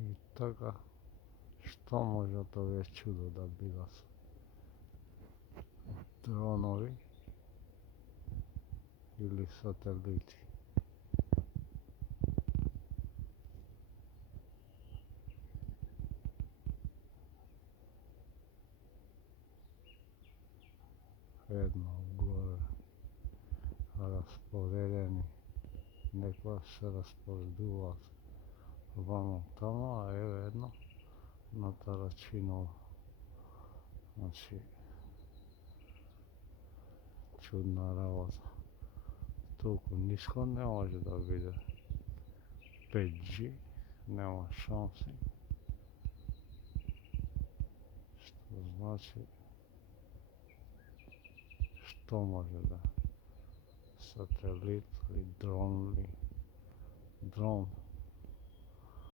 И така, што може од овие чудо да бидат? Дронови или сателити? Едно горе распоредени, некоја се распоредуваат вамо тамо, а еве едно на Тарачиново. Значи, чудна работа. Толку ниско не може да биде 5G, нема шанси. Што значи, што може да сателит или дрон